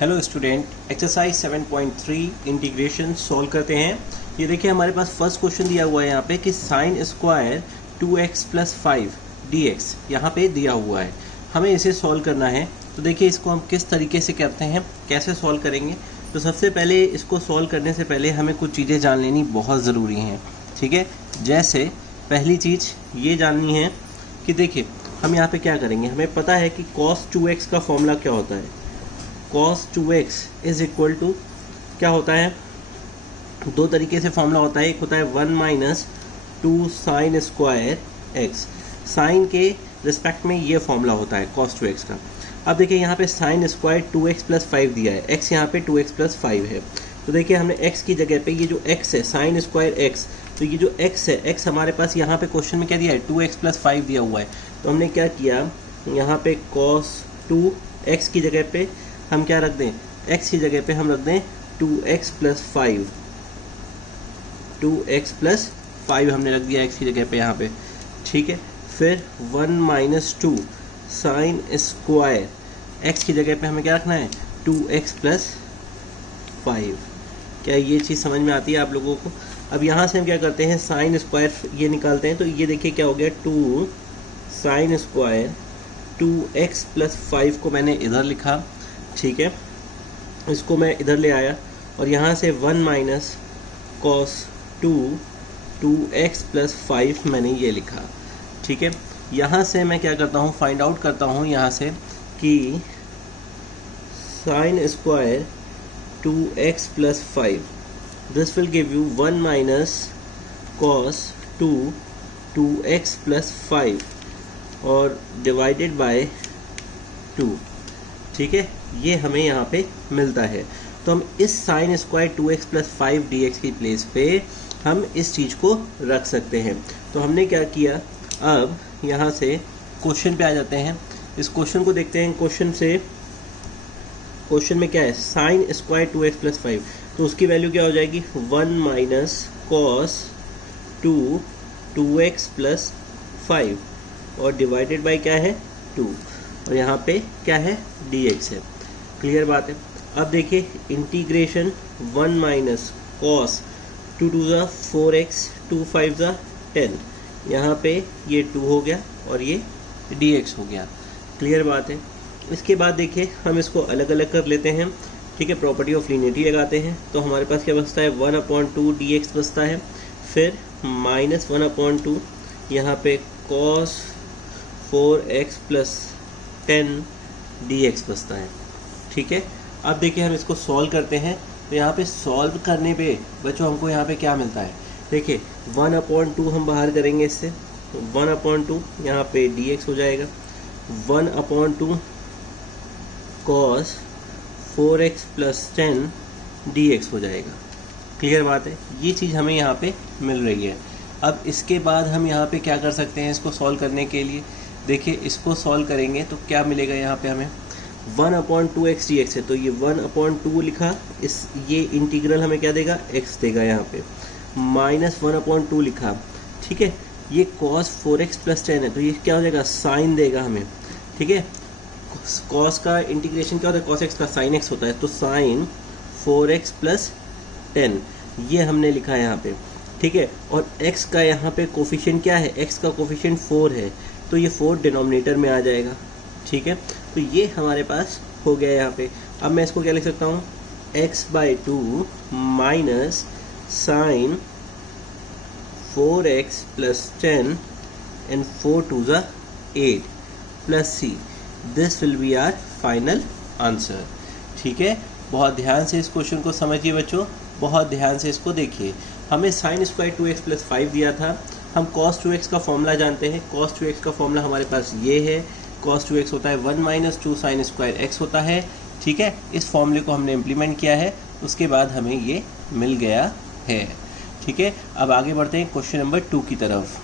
Hello student, exercise 7.3 integration solve करते हैं। ये देखिए हमारे पास फर्स्ट क्वेश्चन दिया हुआ है यहाँ पे कि sine square 2x plus 5 dx यहाँ पे दिया हुआ है, हमें इसे सॉल्व करना है। तो देखिए इसको हम किस तरीके से करते हैं, कैसे सॉल्व करेंगे। तो सबसे पहले इसको सॉल्व करने से पहले हमें कुछ चीज़ें जान लेनी बहुत ज़रूरी हैं, ठीक है। जैसे पहली चीज़ ये जाननी है कि देखिए हम यहाँ पे क्या करेंगे। हमें पता है कि cos 2x का फॉर्मूला क्या होता है। cos 2x is equal to क्या होता है, दो तरीके से फॉर्मूला होता है। एक होता है 1 minus 2 sine square x, sine के रिस्पेक्ट में ये फॉर्मूला होता है cos 2x का। अब देखिए यहाँ पे साइन स्क्वायर 2x प्लस 5 दिया है, x यहाँ पे 2x प्लस 5 है। तो देखिए हमने x की जगह पे ये जो x है साइन स्क्वायर x, तो ये जो x है x हमारे पास यहाँ पे क्वेश्चन में क्या दिया है 2x प्लस 5 दिया हुआ है। तो हमने क्या किया, यहाँ पे cos 2x की जगह पे हम क्या रख दें, x की जगह पे हम रख दें 2x प्लस 5, 2x प्लस 5 हमने रख दिया x की जगह पे यहाँ पे, ठीक है। फिर 1 माइनस 2 साइन स्क्वायर x की जगह पे हमें क्या रखना है 2x प्लस 5। क्या ये चीज़ समझ में आती है आप लोगों को। अब यहाँ से हम क्या करते हैं, साइन स्क्वायर ये निकालते हैं। तो ये देखिए क्या हो गया, 2 साइन स्क्वायर 2x प्लस 5 को मैंने इधर लिखा, ठीक है। इसको मैं इधर ले आया और यहाँ से 1 माइनस कॉस 2x प्लस 5 मैंने ये लिखा, ठीक है। यहाँ से मैं क्या करता हूँ, फाइंड आउट करता हूँ यहाँ से कि sine square 2x plus 5 this will give you 1 minus cos 2x plus 5 और डिवाइडेड बाय 2, ठीक है। ये हमें यहाँ पे मिलता है। तो हम इस sine square 2x plus 5 dx की प्लेस पे हम इस चीज़ को रख सकते हैं। तो हमने क्या किया, अब यहाँ से क्वेश्चन पे आ जाते हैं। इस क्वेश्चन को देखते हैं। क्वेश्चन में क्या है, साइन स्क्वायर 2x प्लस 5, तो उसकी वैल्यू क्या हो जाएगी 1 माइनस कॉस 2x प्लस 5 और डिवाइडेड बाय क्या है 2, और यहाँ पे क्या है dx है। क्लियर बात है। अब देखिए इंटीग्रेशन 1 माइनस कॉस 2 2 ज़ा 4x 2 5 ज़ा 10, यहाँ पे ये 2 हो गया और ये dx हो गया। क्लियर बात है। इसके बाद देखिए हम इसको अलग अलग कर लेते हैं, ठीक है। प्रॉपर्टी ऑफ लीनियरिटी लगाते हैं। तो हमारे पास क्या बचता है 1/2 dx बचता है, फिर माइनस 1/2 यहाँ पे cos 4x प्लस 10 dx बचता है, ठीक है। अब देखिए हम इसको सॉल्व करते हैं। तो यहाँ पे सॉल्व करने पे बच्चों हमको यहाँ पे क्या मिलता है, देखिए 1/2 हम बाहर करेंगे इससे, 1/2 यहाँ पे dx हो जाएगा, 1/2 cos 4x प्लस 10 dx हो जाएगा। क्लियर बात है। ये चीज़ हमें यहाँ पे मिल रही है। अब इसके बाद हम यहाँ पे क्या कर सकते हैं, इसको सॉल्व करने के लिए देखिए इसको सॉल्व करेंगे तो क्या मिलेगा यहाँ पे हमें 1/2x dx है। तो ये 1/2 लिखा, इस ये इंटीग्रल हमें क्या देगा x देगा, यहाँ पे माइनस 1/2 लिखा, ठीक है। ये cos 4x प्लस 10 है, तो ये क्या हो जाएगा साइन देगा हमें, ठीक है। cos का इंटीग्रेशन क्या होता है, cos x का sin x होता है। तो साइन 4x प्लस 10 ये हमने लिखा है यहाँ पे, ठीक है। और x का यहाँ पे कोफिशिएंट क्या है, x का कोफिशिएंट 4 है, तो ये 4 डिनोमिनेटर में आ जाएगा, ठीक है। तो ये हमारे पास हो गया यहाँ पे। अब मैं इसको क्या लिख सकता हूँ, x/2 minus sign 4x plus 10 and 4 2 ज़ा 8 plus c, this will be our final answer, ठीक है। बहुत ध्यान से इस क्वेश्चन को समझिए बच्चों, बहुत ध्यान से इसको देखिए। हमें साइन स्क्वायर 2x प्लस 5 दिया था, हम cos 2x का फॉर्मूला जानते हैं। cos 2x का फॉर्मूला हमारे पास ये है, cos 2x होता है 1 माइनस 2 साइन स्क्वायर x होता है, ठीक है। इस फॉर्मूले को हमने इम्प्लीमेंट किया है, उसके बाद हमें ये मिल गया है, ठीक है। अब आगे बढ़ते हैं क्वेश्चन नंबर 2 की तरफ।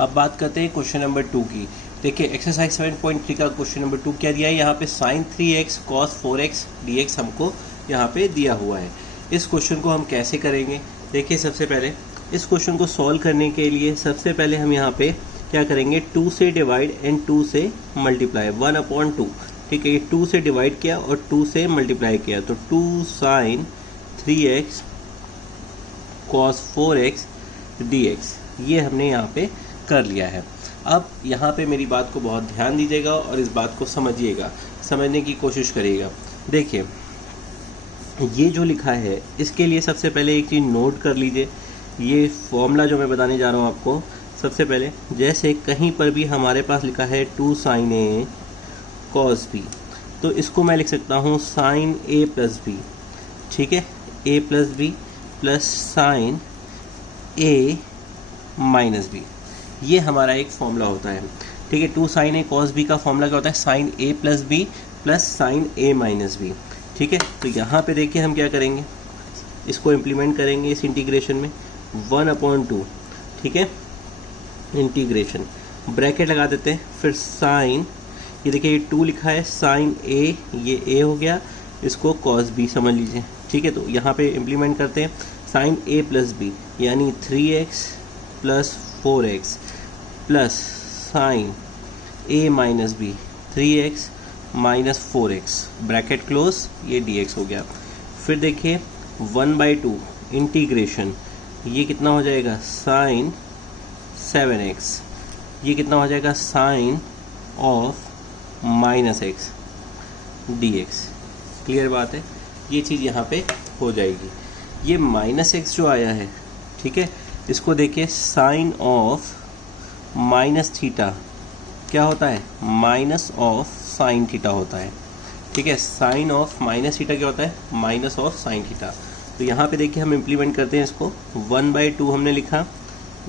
अब बात करते हैं क्वेश्चन नंबर 2 की। देखिए एक्सरसाइज 7.3 का क्वेश्चन नंबर 2 क्या दिया है, यहाँ पे sign 3x cos 4x dx हमको यहाँ पे दिया हुआ है। इस क्वेश्चन को हम कैसे करेंगे, देखिए सबसे पहले इस क्वेश्चन को सॉल्व करने के लिए सबसे पहले हम यहाँ पे क्या करेंगे, 2 से डिवाइड एंड 2 से मल्टीप्लाई, 1/2 ठीक है, ये 2 से डिवाइड किया और 2 से मल्टीप्लाई किया, तो 2 sin 3x cos 4x dx ये हमने यहाँ पे कर लिया है। अब यहाँ पे मेरी बात को बहुत ध्यान दीजिएगा और इस बात को समझिएगा, समझने की कोशिश करिएगा। देखिए ये जो लिखा है इसके लिए सबसे पहले एक चीज़ नोट कर लीजिए, ये फॉर्मूला जो मैं बताने जा रहा हूँ आपको, सबसे पहले जैसे कहीं पर भी हमारे पास लिखा है 2 sin a cos b, तो इसको मैं लिख सकता हूँ sin a प्लस b, ठीक है, a plus b plus sin a minus b, ये हमारा एक फॉर्मूला होता है, ठीक है। 2 sin a cos b का फॉर्मूला क्या होता है, sin a plus b plus sin a minus b, ठीक है। तो यहाँ पे देखिए हम क्या करेंगे, इसको इम्प्लीमेंट करेंगे इस इंटीग्रेशन में, 1/2, ठीक है, इंटीग्रेशन ब्रैकेट लगा देते हैं, फिर साइन, ये देखिए ये 2 लिखा है, साइन a, ये a हो गया, इसको cos b समझ लीजिए, ठीक है। तो यहाँ पे इम्प्लीमेंट करते हैं, साइन a प्लस b यानी 3x plus 4x plus sign a minus b 3x minus 4x, bracket close, ये dx हो गया। फिर देखिए 1/2 इंटीग्रेशन, ये कितना हो जाएगा, साइन 7x, ये कितना हो जाएगा, sine of minus x dx, clear बात है, ये चीज़ यहाँ पे हो जाएगी। ये माइनस x जो आया है, ठीक है, इसको देखिए साइन ऑफ माइनस थीटा क्या होता है, माइनस ऑफ साइन थीटा होता है, ठीक है, साइन ऑफ माइनस थीटा क्या होता है, माइनस ऑफ साइन थीटा। तो यहाँ पे देखिए हम इम्प्लीमेंट करते हैं इसको, 1/2 हमने लिखा,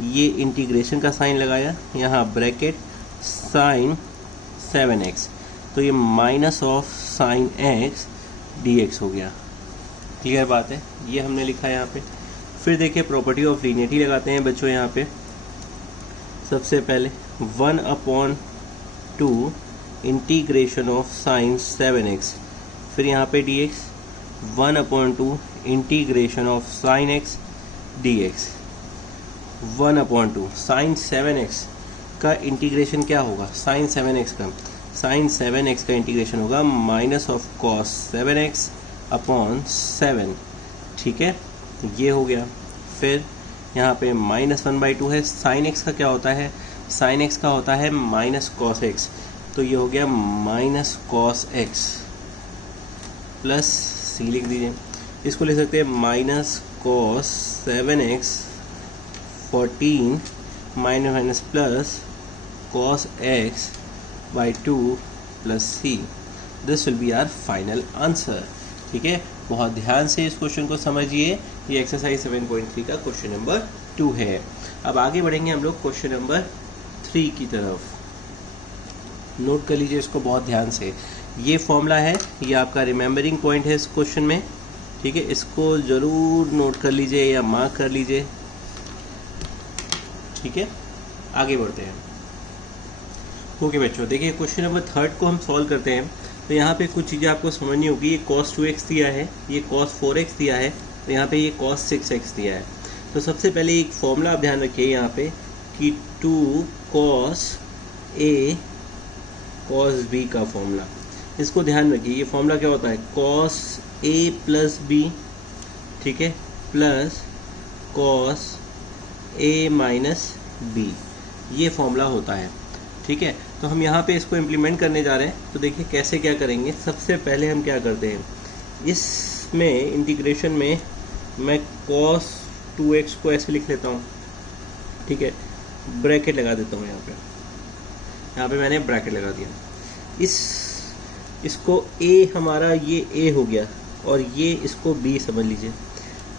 ये इंटीग्रेशन का साइन लगाया, यहाँ ब्रैकेट साइन 7x, तो ये minus of sine x dx हो गया, क्लियर बात है, ये हमने लिखा है यहाँ पे। फिर देखिए प्रॉपर्टी ऑफ लीनियरिटी लगाते हैं बच्चों, यहाँ पे सबसे पहले 1/2 इंटीग्रेशन ऑफ साइन 7x, फिर यहाँ पे dx, 1/2 integration of sine x dx, 1/2 sine 7x का इंटीग्रेशन क्या होगा, साइन 7x का इंटीग्रेशन होगा minus of cos 7x upon 7, ठीक है, ये हो गया। फिर यहाँ पे -1/2 है, साइन x का क्या होता है, साइन x का होता है माइनस कॉस x, तो ये हो गया minus cos x plus c लिख दीजिए, इसको लिख सकते हैं minus cos 7x 14 minus plus cos x by 2 plus c, this will be our final answer, ठीक है। बहुत ध्यान से इस क्वेश्चन को समझिए, ये एक्सरसाइज 7.3 का क्वेश्चन नंबर 2 है। अब आगे बढ़ेंगे हम लोग क्वेश्चन नंबर 3 की तरफ, नोट कर लीजिए इसको बहुत ध्यान से, ये फॉर्मूला है, ये आपका रिमेंबरिंग पॉइंट है इस क्वेश्चन में, ठीक है, इसको ज़रूर नोट कर लीजिए या मार्क कर लीजिए, ठीक है। आगे बढ़ते हैं, ओके बच्चों, देखिए क्वेश्चन नंबर 3 को हम सॉल्व करते हैं। तो यहाँ पे कुछ चीज़ें आपको समझनी होगी, ये cos 2x दिया है, ये cos 4x दिया है, तो यहाँ पे ये cos 6x दिया है। तो सबसे पहले एक फॉर्मूला आप ध्यान रखिए यहाँ पे कि 2 cos a cos b का फॉर्मूला, इसको ध्यान रखिए, ये फॉर्मूला क्या होता है, cos a प्लस b, ठीक है, plus cos a minus b, ये फॉर्मूला होता है, ठीक है। तो हम यहाँ पे इसको इम्प्लीमेंट करने जा रहे हैं, तो देखिए कैसे क्या करेंगे। सबसे पहले हम क्या करते हैं, इसमें इंटीग्रेशन में मैं cos 2x को ऐसे लिख लेता हूँ, ठीक है, ब्रैकेट लगा देता हूँ, यहाँ पे मैंने ब्रैकेट लगा दिया, इसको a हमारा ये a हो गया और ये इसको b समझ लीजिए,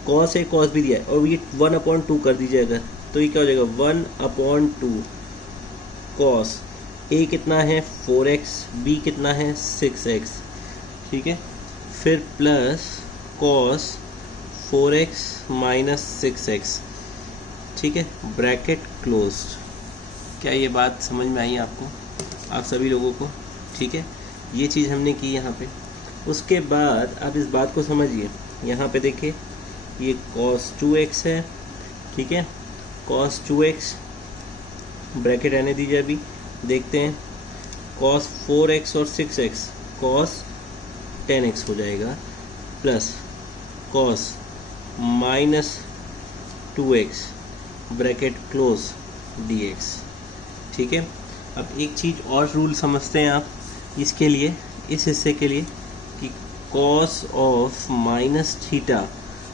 cos a cos b दिया है और ये 1/2 कर दीजिए अगर, तो ये क्या हो जाएगा 1/2 cos a कितना है 4x, b कितना है 6x, ठीक है, फिर plus cos 4x minus 6x, ठीक है, ब्रैकेट क्लोज्ड। क्या ये बात समझ में आई आपको, आप सभी लोगों को, ठीक है, ये चीज़ हमने की यहाँ पे। उसके बाद आप इस बात को समझिए, यहाँ पे देखिए ये cos 2x है, ठीक है, cos 2x ब्रैकेट रहने दीजिए, अभी देखते हैं cos 4x और 6x, कॉस 10x हो जाएगा plus cos minus 2x bracket close dx। ठीक है, अब एक चीज़ और रूल समझते हैं आप इसके लिए, इस हिस्से के लिए, कि cos of minus theta,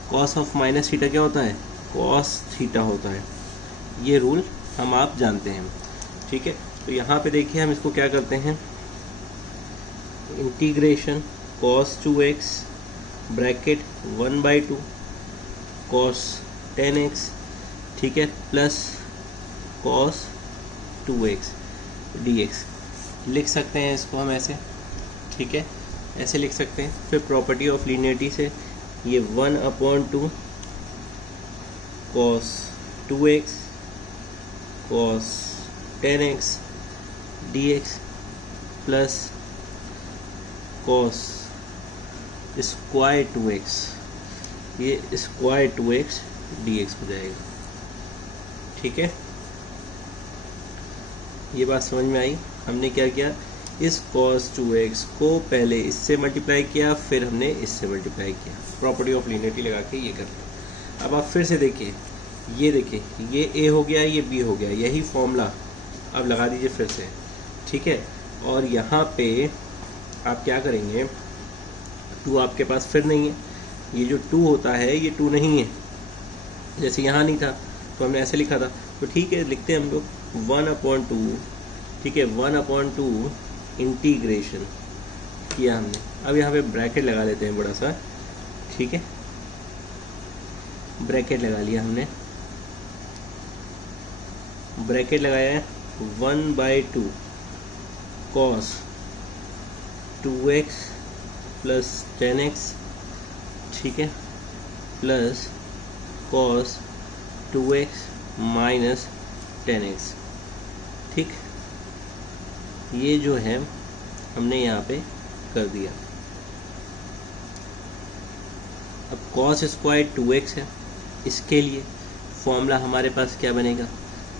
cos of minus theta क्या होता है, कॉस थीटा होता है। ये रूल हम आप जानते हैं। ठीक है, तो यहाँ पे देखिए हम इसको क्या करते हैं, integration cos 2x bracket 1/2 cos 10x, ठीक है, प्लस कॉस 2x dx। लिख सकते हैं इसको हम ऐसे, ठीक है, ऐसे लिख सकते हैं। फिर प्रॉपर्टी ऑफ लीनियरिटी से ये 1/2 cos 2x cos 10x dx plus cos square 2x, ये स्क्वायर 2x dx हो जाएगा। ठीक है, ये बात समझ में आई। हमने क्या किया, इस cos 2x को पहले इससे मल्टीप्लाई किया, फिर हमने इससे मल्टीप्लाई किया, प्रॉपर्टी ऑफ लीनियरिटी लगा के ये कर लिया। अब आप फिर से देखिए, ये देखिए, ये a हो गया, ये b हो गया, यही फॉर्मूला अब लगा दीजिए फिर से। ठीक है, और यहाँ पे आप क्या करेंगे, 2 आपके पास फिर नहीं है, ये जो 2 होता है ये 2 नहीं है, जैसे यहाँ नहीं था तो हमने ऐसे लिखा था, तो ठीक है लिखते हैं हम लोग 1/2। ठीक है, 1/2 इंटीग्रेशन किया हमने। अब यहाँ पे ब्रैकेट लगा लेते हैं बड़ा सा। ठीक है, ब्रैकेट लगा लिया हमने, ब्रैकेट लगाया है 1/2 cos 2x प्लस 10x, ठीक है, plus cos 2x minus 10x। ठीक, ये जो है हमने यहाँ पे कर दिया। अब cos स्क्वायर 2x है, इसके लिए फॉर्मूला हमारे पास क्या बनेगा,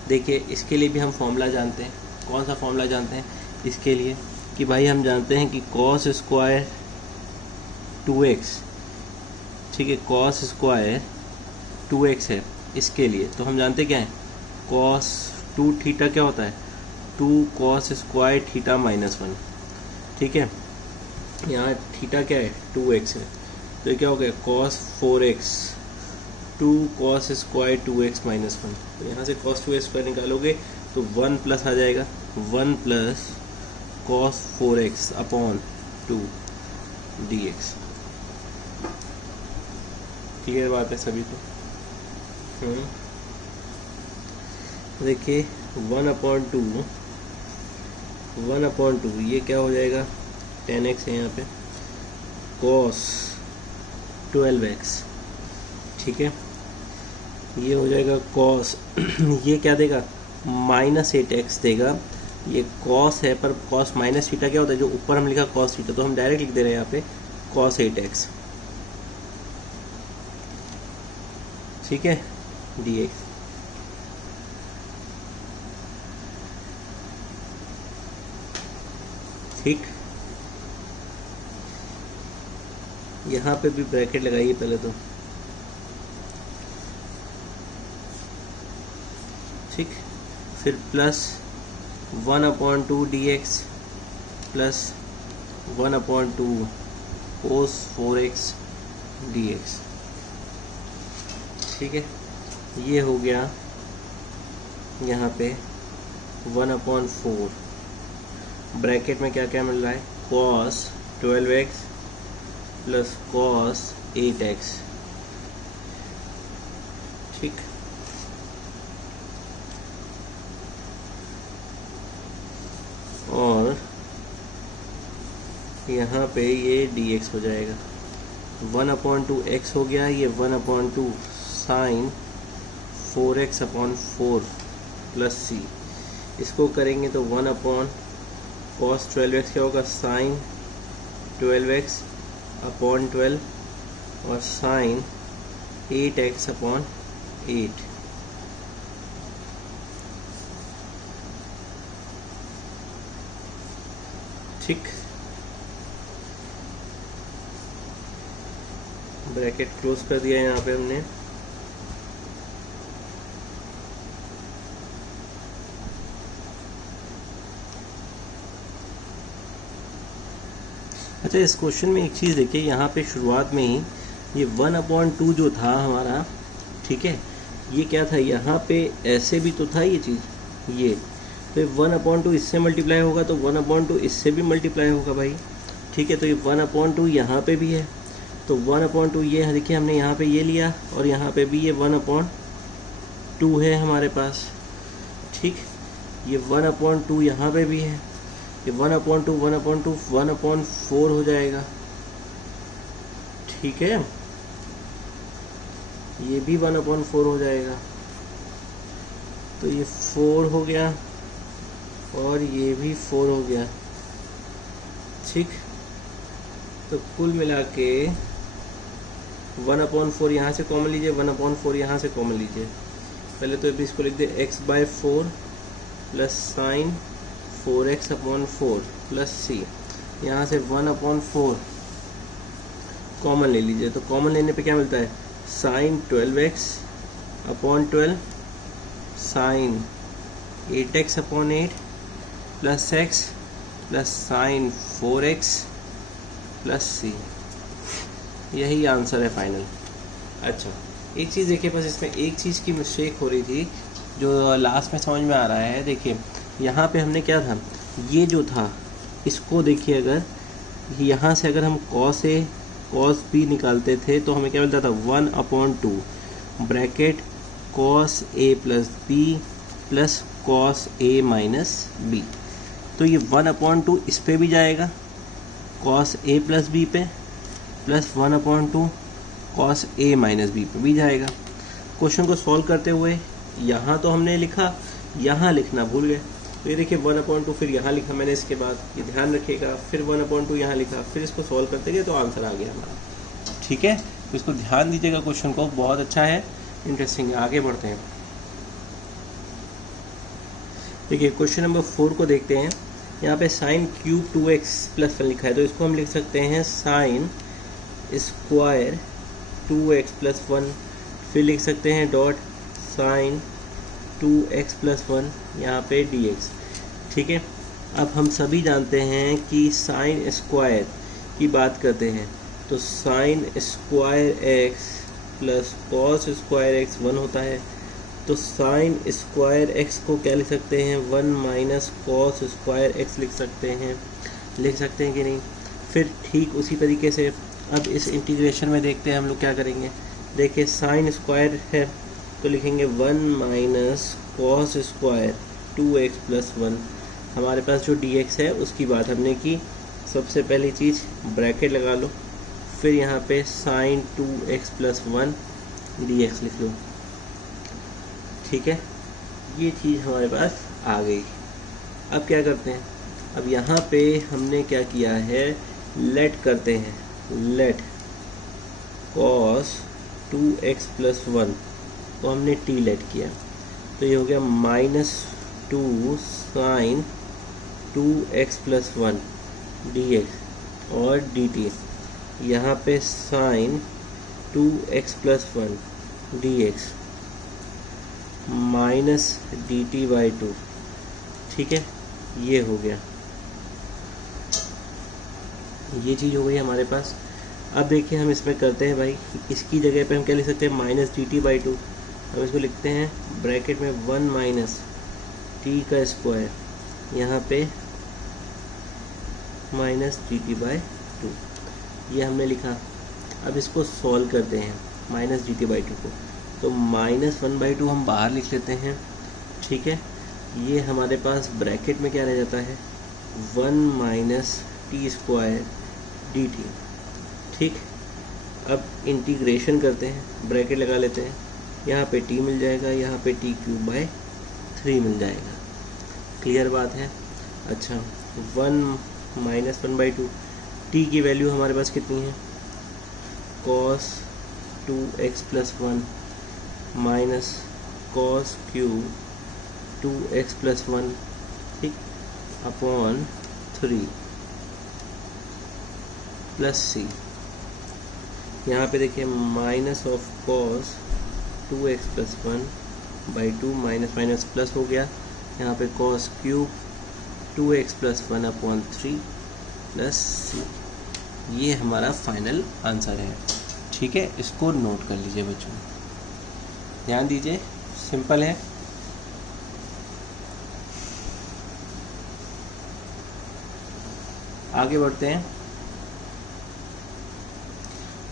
देखिए इसके लिए भी हम फॉर्मूला जानते हैं। कौन सा फॉर्मूला जानते हैं इसके लिए, कि भाई हम जानते हैं कि cos स्क्वायर 2x, ठीक है, cos स्क्वायर 2x है इसके लिए, तो हम जानते क्या है, cos 2 थीटा क्या होता है, 2 cos स्क्वायर थीटा माइनस 1। ठीक है, यहाँ थीटा क्या है, 2x है, तो ये क्या हो गया, cos 4x 2 cos square 2x minus 1। तो यहाँ से cos 2x स्क्वायर निकालोगे तो 1 प्लस आ जाएगा, 1 plus cos 4x upon 2 dx। Clear बात है सभी को। देखिए 1/2 ये क्या हो जाएगा, 10x है यहाँ पे, cos 12x, ठीक है, ये हो जाएगा cos ये क्या देगा, माइनस 8x देगा। ये cos है, पर cos माइनस थीटा क्या होता है, जो ऊपर हम लिखा cos थीटा, तो हम डायरेक्ट लिख दे रहे हैं यहाँ पे cos 8x, ठीक है, dx। ठीक, यहाँ पे भी ब्रैकेट लगाइए पहले तो, ठीक, फिर plus 1/2 dx plus 1/2 cos 4x dx। ठीक है, ये हो गया यहाँ पे 1/4, ब्रैकेट में क्या क्या मिल रहा है, cos 12x plus cos 8x। ठीक, और यहाँ पे ये dx हो जाएगा, 1/2 x हो गया, ये 1/2 sign 4x upon 4 plus c। इसको करेंगे तो 1/cos 12x क्या होगा, साइन 12x अपॉन 12 और साइन 8x अपॉन 8। ठीक, ब्रैकेट क्लोज कर दिया यहाँ पे हमने। अच्छा, इस क्वेश्चन में एक चीज़ देखिए, यहाँ पे शुरुआत में ही ये 1/2 जो था हमारा, ठीक है, ये क्या था, यहाँ पे ऐसे भी तो था ये चीज़, ये तो 1/2 इससे मल्टीप्लाई होगा तो 1/2 इससे भी मल्टीप्लाई होगा भाई, ठीक है। तो ये 1/2 यहाँ पे भी है, तो 1/2 ये देखिए हमने यहाँ पे ये लिया और यहाँ पे भी ये 1/2 है हमारे पास, ठीक। ये 1/2 यहाँ पे भी है, ये 1/2 1/4 हो जाएगा, ठीक है। ये भी 1/4 हो जाएगा, तो ये 4 हो गया और ये भी 4 हो गया, ठीक। तो कुल मिला के 1/4 यहाँ से कॉमन लीजिए, 1/4 यहाँ से कॉमन लीजिए। पहले तो इसको लिख दे x/4 plus sine 4x/4 plus C, यहाँ से 1/4 कॉमन ले लीजिए। तो कॉमन लेने पे क्या मिलता है, sine 12x/12 sine 8x/8 plus x plus sine 4x plus C, यही आंसर है फाइनल। अच्छा, एक चीज़ देखिए, बस इसमें एक चीज़ की मिस्टेक हो रही थी जो लास्ट में समझ में आ रहा है। देखिए यहाँ पे हमने क्या था, ये जो था इसको देखिए, अगर यहाँ से अगर हम cos A cos B निकालते थे तो हमें क्या मिलता था, 1/2 bracket cos A plus B plus cos A minus B। तो ये 1/2 इस पे भी जाएगा, cos A प्लस B पे, plus 1/2 cos A minus B पे भी जाएगा। क्वेश्चन को सॉल्व करते हुए यहाँ तो हमने लिखा, यहाँ लिखना भूल गए, तो ये देखिए 1/2 फिर यहाँ लिखा मैंने, इसके बाद ये ध्यान रखिएगा, फिर 1/2 यहाँ लिखा, फिर इसको सॉल्व करते गए तो आंसर आ गया हमारा, ठीक है। तो इसको ध्यान दीजिएगा, क्वेश्चन को बहुत अच्छा है, इंटरेस्टिंग है। आगे बढ़ते हैं, देखिए क्वेश्चन नंबर 4 को देखते हैं। यहाँ पे साइन क्यूब 2x प्लस 1 लिखा है, तो इसको हम लिख सकते हैं साइन स्क्वायर 2x प्लस 1, फिर लिख सकते हैं डॉट साइन 2x प्लस 1 यहाँ पे dx, ठीक है। अब हम सभी जानते हैं कि साइन स्क्वायर की बात करते हैं तो sign square x plus cos square x 1 होता है, तो साइन स्क्वायर x को क्या लिख सकते हैं, 1 माइनस कॉस स्क्वायर x लिख सकते हैं कि नहीं। फिर ठीक उसी तरीके से अब इस इंटीग्रेशन में देखते हैं हम लोग क्या करेंगे। देखिए साइन स्क्वायर है तो लिखेंगे 1 minus cos square 2x plus 1। हमारे पास जो dx है उसकी बात हमने की। सबसे पहली चीज़ ब्रैकेट लगा लो, फिर यहाँ पे साइन 2x प्लस 1 dx लिख लो, ठीक है। ये चीज़ हमारे पास आ गई। अब क्या करते हैं, अब यहाँ पे हमने क्या किया है, लेट करते हैं, लेट cos 2x प्लस 1 तो हमने t लेट किया, तो ये हो गया -2 साइन 2x प्लस 1 dx और dt। यहाँ पे sign 2x plus 1 dx minus dt/2, ठीक है। ये हो गया, ये चीज़ हो गई हमारे पास। अब देखिए हम इसमें करते हैं भाई, इसकी जगह पे हम क्या लिख सकते हैं, माइनस dt/2। हम इसको लिखते हैं ब्रैकेट में 1 माइनस t का स्क्वायर, यहाँ पे माइनस dt/2, ये हमने लिखा। अब इसको सॉल्व करते हैं माइनस dt/2 को, तो -1/2 हम बाहर लिख लेते हैं, ठीक है। ये हमारे पास ब्रैकेट में क्या रह जाता है, 1 माइनस टी स्क्वायर dt, ठीक। अब इंटीग्रेशन करते हैं, ब्रैकेट लगा लेते हैं, यहाँ पे t मिल जाएगा, यहाँ पे t³ 3 मिल जाएगा। क्लियर बात है। अच्छा, 1 माइनस 1/2, t की वैल्यू हमारे पास कितनी है, cos 2x plus 1 minus cos cube 2x plus 1, ठीक, अपॉन 3 प्लस c। यहाँ पे देखिए minus of cos 2x plus 1/2 minus minus plus हो गया, यहाँ पे cos cube 2x plus 1/3 plus c। ये हमारा फाइनल आंसर है। ठीक है, इसको नोट कर लीजिए बच्चों, ध्यान दीजिए, सिंपल है। आगे बढ़ते हैं।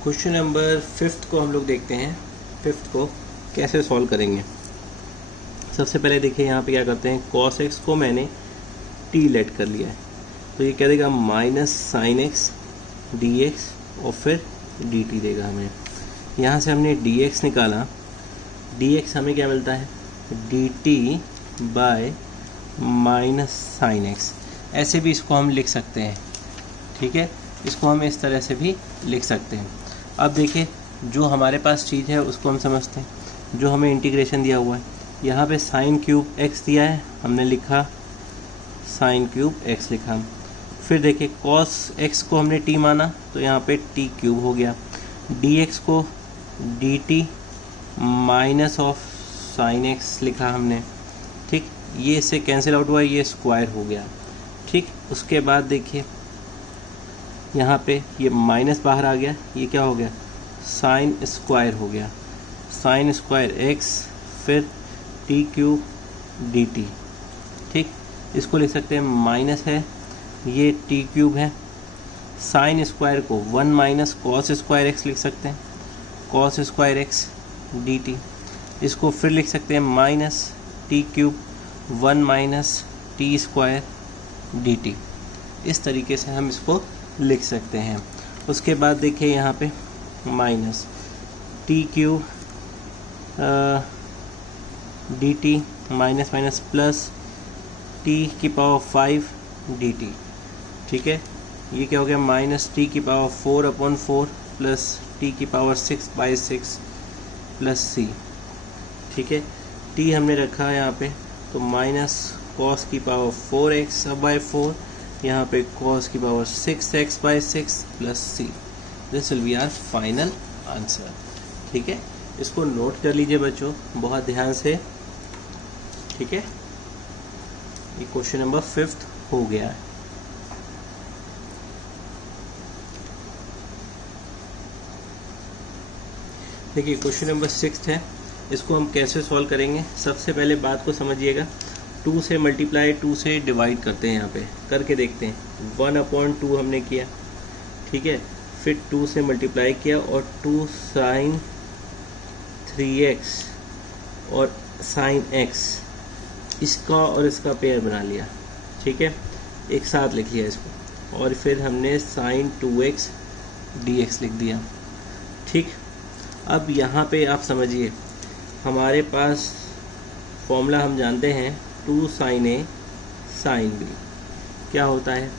क्वेश्चन नंबर 5 को हम लोग देखते हैं। 5 को कैसे सॉल्व करेंगे। सबसे पहले देखिए यहाँ पे क्या करते हैं, cos x को मैंने t लेट कर लिया है, तो ये क्या देगा माइनस साइन एक्स dx और फिर dt देगा हमें। यहाँ से हमने dx निकाला, dx हमें क्या मिलता है dt bye minus sine x. ऐसे भी इसको हम लिख सकते हैं। ठीक है, इसको हम इस तरह से भी लिख सकते हैं। अब देखिए जो हमारे पास चीज़ है उसको हम समझते हैं। जो हमें इंटीग्रेशन दिया हुआ है, यहाँ पे साइन क्यूब x दिया है, हमने लिखा साइन क्यूब x लिखा। फिर देखिए cos x को हमने t माना तो यहाँ पे t क्यूब हो गया, dx को dt minus of sine x लिखा हमने। ठीक, ये इससे कैंसिल आउट हुआ, ये स्क्वायर हो गया। ठीक, उसके बाद देखिए यहाँ पे ये माइनस बाहर आ गया, ये क्या हो गया साइन स्क्वायर हो गया, साइन स्क्वायर x फिर t क्यूब dt। ठीक, इसको लिख सकते हैं माइनस है, ये t क्यूब है, साइन स्क्वायर को 1 माइनस कॉस स्क्वायर x लिख सकते हैं, कॉस स्क्वायर x dt। इसको फिर लिख सकते हैं minus t cube 1 minus t square dt। इस तरीके से हम इसको लिख सकते हैं। उसके बाद देखिए यहाँ पे minus t cube dt minus minus plus t की पावर 5 dt। ठीक है, ये क्या हो गया माइनस t की पावर 4/4 प्लस t की पावर 6/6 प्लस c। ठीक है, t हमने रखा है यहाँ पे, तो माइनस cos की पावर 4x/4, यहाँ पे cos की power 6x/6 plus c। This will be our final answer. ठीक है, इसको नोट कर लीजिए बच्चों बहुत ध्यान से। ठीक है, ये क्वेश्चन नंबर 5 हो गया है। देखिए क्वेश्चन नंबर 6 है, इसको हम कैसे सॉल्व करेंगे। सबसे पहले बात को समझिएगा, 2 से मल्टीप्लाई 2 से डिवाइड करते हैं। यहाँ पे करके देखते हैं। 1/2 हमने किया, ठीक है, फिर 2 से मल्टीप्लाई किया और 2 साइन 3x और साइन x, इसका और इसका पेयर बना लिया। ठीक है, एक साथ लिख लिया इसको, और फिर हमने साइन 2x dx लिख दिया। ठीक, अब यहाँ पे आप समझिए, हमारे पास फॉर्मूला हम जानते हैं 2 साइन a साइन b। क्या होता है,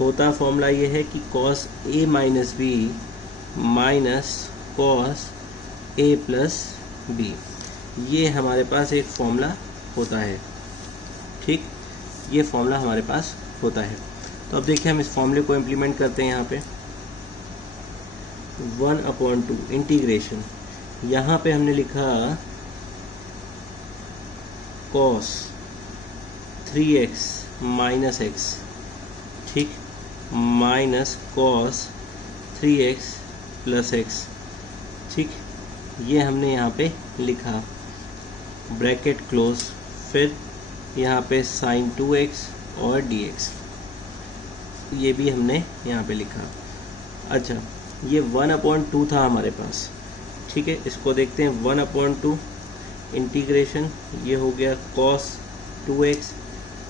होता फॉर्मूला ये है कि cos a minus b minus cos a plus b। ये हमारे पास एक फॉर्मूला होता है। ठीक, ये फॉर्मूला हमारे पास होता है। तो अब देखिए हम इस फॉर्मूले को इम्प्लीमेंट करते हैं। यहाँ पे 1/2 इंटीग्रेशन, यहाँ पे हमने लिखा cos 3x माइनस x, ठीक, minus cos 3x plus x। ठीक, ये हमने यहाँ पे लिखा, ब्रैकेट क्लोज, फिर यहाँ पे साइन 2x और dx, ये भी हमने यहाँ पे लिखा। अच्छा, ये 1/2 था हमारे पास। ठीक है, इसको देखते हैं। 1/2 इंटीग्रेशन, ये हो गया cos 2x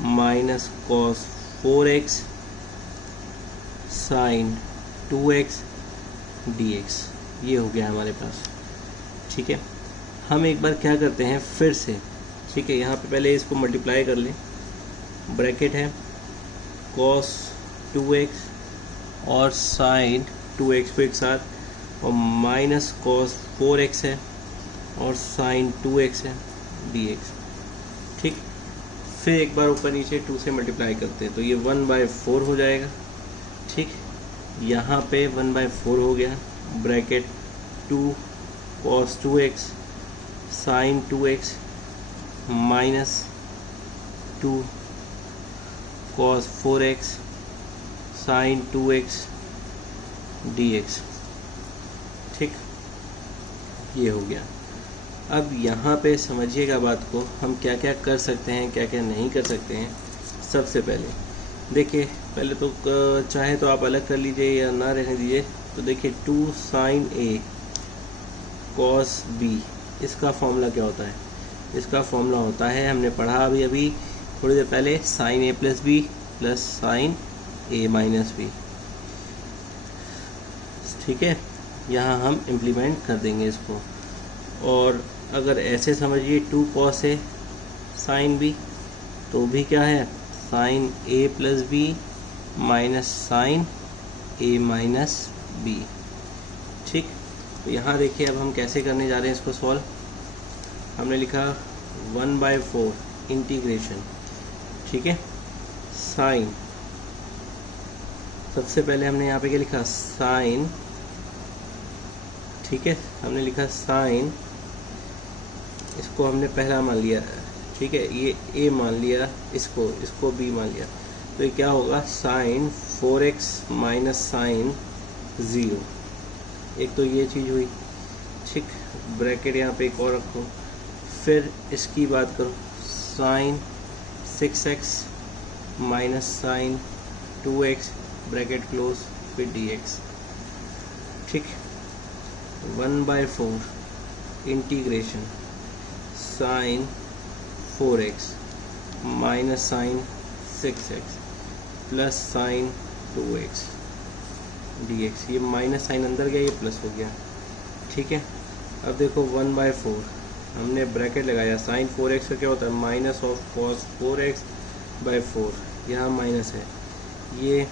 minus cos 4x sine 2x dx, ये हो गया हमारे पास। ठीक है, हम एक बार क्या करते हैं फिर से। ठीक है, यहाँ पे पहले इसको मल्टीप्लाई कर लें, ब्रैकेट है cos 2x और साइन 2x को एक साथ, और माइनस cos 4x है और साइन 2x है dx। ठीक, फिर एक बार ऊपर नीचे 2 से मल्टीप्लाई करते हैं तो ये 1/4 हो जाएगा। ठीक, यहाँ पे 1/4 हो गया, bracket 2 cos 2x sin 2x minus 2 cos 4x sin 2x dx। ठीक, ये हो गया। अब यहाँ पे समझिएगा बात को, हम क्या क्या कर सकते हैं क्या क्या नहीं कर सकते हैं। सबसे पहले देखिए, पहले तो चाहे तो आप अलग कर लीजिए या ना रहने दीजिए। तो देखिए 2 sin a cos b, इसका फॉर्मूला क्या होता है? इसका फॉर्मूला होता है, हमने पढ़ा अभी थोड़ी देर पहले, sin a plus B plus sin a minus B. ठीक है, यहाँ हम इम्प्लीमेंट कर देंगे इसको। और अगर ऐसे समझिए 2 cos a sin b, तो भी क्या है? sin a plus B minus sine a minus B. ठीक, तो यहाँ देखिए अब हम कैसे करने जा रहे हैं इसको सॉल्व। हमने लिखा 1/4 इंटीग्रेशन, ठीक है, साइन, सबसे पहले हमने यहाँ पे क्या लिखा? साइन, ठीक है, हमने लिखा साइन, इसको हमने पहला मान लिया, ठीक है, ये a मान लिया, इसको b मान लिया, तो ये क्या होगा? Sine 4x minus sine 0। एक तो ये चीज़ हुई, ठीक, ब्रैकेट यहाँ पे एक और रखो। फिर इसकी बात करो, sine 6x minus sine 2x bracket close, फिर dx। ठीक, 1/4 integration sine 4x minus sine 6x plus sine 2x dx। ये माइनस साइन अंदर गया, ये प्लस हो गया। ठीक है, अब देखो 1/4 हमने ब्रैकेट लगाया, साइन 4x का क्या होता है? माइनस ऑफ कॉस 4x/4, यहाँ माइनस है, ये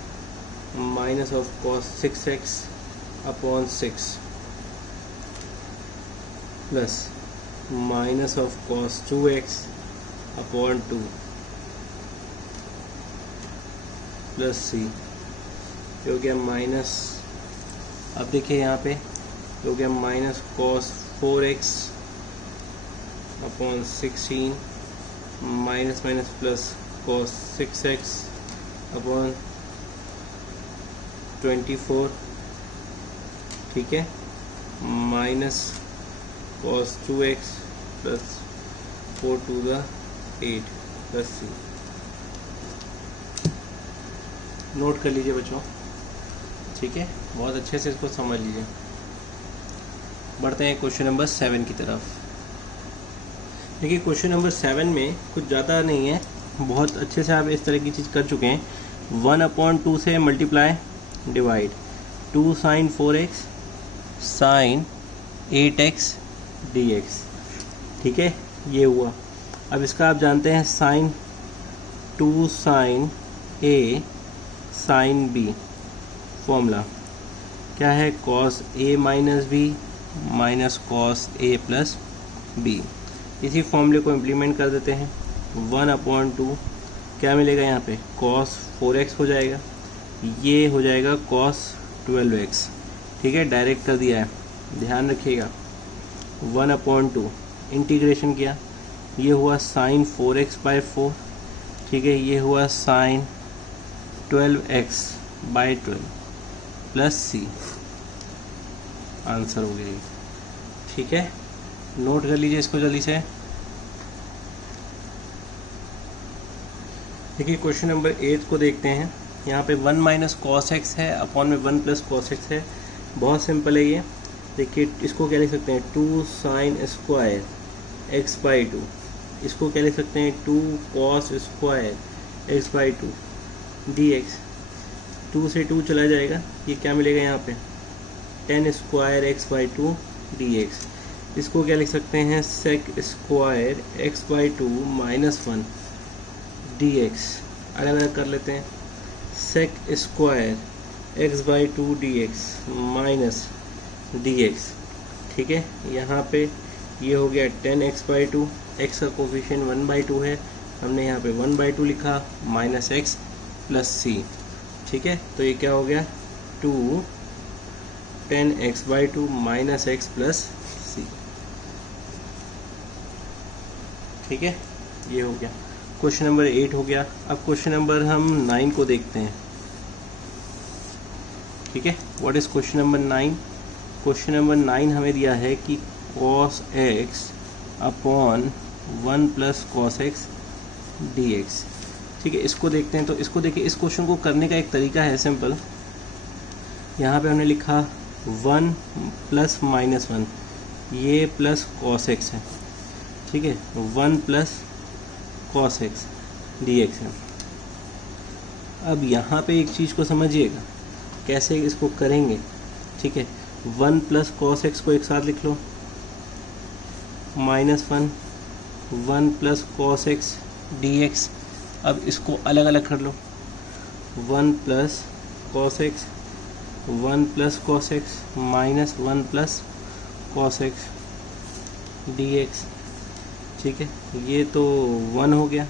minus of cos 6x upon 6 plus minus of cos 2x upon 2 plus c, हो गया माइनस। अब देखिए यहाँ पे हो गया minus cos 4x upon 16 minus minus plus cos 6x upon 24, ठीक है, minus cos 2x plus 4 to the 8 plus c। Note कर लीजिए बच्चों, ठीक है, बहुत अच्छे से इसको समझ लीजिए। बढ़ते हैं क्वेश्चन नंबर 7 की तरफ। देखिए क्वेश्चन नंबर 7 में कुछ ज़्यादा नहीं है, बहुत अच्छे से आप इस तरह की चीज़ कर चुके हैं। 1/2 से multiply divide 2 sine 4x sine 8x dx, ठीक है, ये हुआ। अब इसका आप जानते हैं sine 2 sine a sine b, formula क्या है? Cos a minus B minus cos a plus B. इसी फॉर्मूले को इम्प्लीमेंट कर देते हैं। 1/2 क्या मिलेगा यहाँ पे? कॉस 4x हो जाएगा, ये हो जाएगा कॉस 12x, ठीक है, डायरेक्ट कर दिया है, ध्यान रखिएगा। 1/2 इंटीग्रेशन किया, ये हुआ साइन 4x/4, ठीक है, ये हुआ sign 12x/12 plus c, answer हो गया। ठीक है, नोट कर लीजिए इसको जल्दी से। देखिए क्वेश्चन नंबर 8 को देखते हैं। यहाँ पे 1 माइनस कॉस एक्स है, अपॉन में 1 प्लस कॉस एक्स है। बहुत सिंपल है ये। देखिए इसको क्या लिख सकते हैं? 2 साइन स्क्वायर x/2। इसको क्या लिख सकते हैं? 2 कॉस स्क्वायर x/2 dx। 2 से 2 चला जाएगा, ये क्या मिलेगा यहाँ पे? 10 स्क्वायर x/2 dx। इसको क्या लिख सकते हैं? Sec square x/2 minus 1 dx। अलग अलग कर लेते हैं। Sec square x/2 dx minus dx। ठीक है, यहाँ पे ये हो गया 10x/2। x का कोफिशिएंट 1/2 है, हमने यहाँ पे 1/2 लिखा, माइनस x प्लस c। ठीक है, तो ये क्या हो गया? 2 10x/2 माइनस एक्स प्लस सी। ठीक है, ये हो गया क्वेश्चन नंबर 8 हो गया। अब क्वेश्चन नंबर हम 9 को देखते हैं। ठीक है, what is question number 9? Question number 9 हमें दिया है कि cos x upon 1 plus cos x D x. ठीक है, इसको देखते हैं। तो इसको देखिए, इस क्वेश्चन को करने का एक तरीका है सिंपल। यहाँ पे हमने लिखा 1 प्लस माइनस 1, ये प्लस कॉस एक्स है। ठीक है, 1 plus cos x D x है। अब यहाँ पे एक चीज़ को समझिएगा कैसे इसको करेंगे। ठीक है, 1 प्लस कॉस एक्स को एक साथ लिख लो, -1 1 plus cos x D x. अब इसको अलग अलग कर लो, 1 plus cos x 1 plus cos x minus 1 plus cos x D x. ठीक है, ये तो 1 हो गया,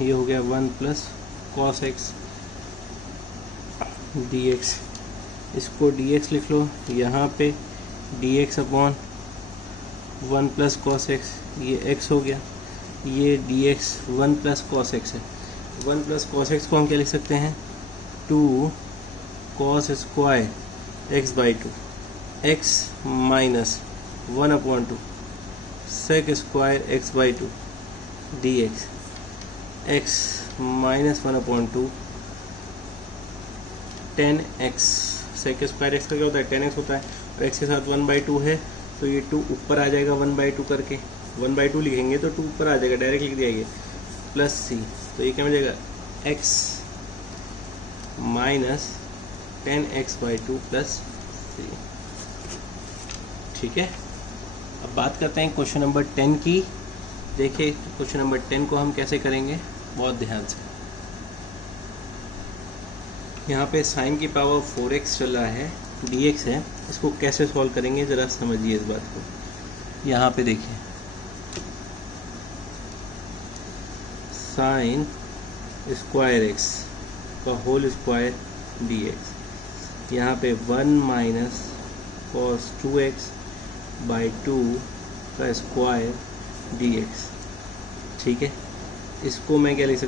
ये हो गया 1 plus cos x D x. इसको डी एक्स लिख लो, यहाँ पे D x upon 1 plus cos x, ये एक्स हो गया। ये D x 1 plus cos x है। 1 प्लस कॉस एक्स को हम क्या लिख सकते हैं, 2 cos square x/2 x minus 1/2 sec square x/2 dx x minus 1/2 10x। Sec square x का क्या होता है, 10x होता है, और x के साथ 1/2 है, तो ये 2 ऊपर आ जाएगा 1/2 करके। 1/2 लिखेंगे तो 2 ऊपर आ जाएगा, डायरेक्ट लिख दिया, प्लस सी। तो ये क्या हो जाएगा, x माइनस 10x/2 प्लस सी। ठीक है, अब बात करते हैं क्वेश्चन नंबर 10 की। देखिए क्वेश्चन नंबर 10 को हम कैसे करेंगे, बहुत ध्यान से। यहाँ पे साइन की पावर 4x चल रहा है, dx है, इसको कैसे सॉल्व करेंगे ज़रा समझिए इस बात को। यहाँ पे देखिए, साइन स्क्वायर x का होल स्क्वायर dx। यहाँ पे 1 माइनस कॉस 2x/2 का स्क्वायर dx। ठीक है, इसको मैं क्या लिख सकता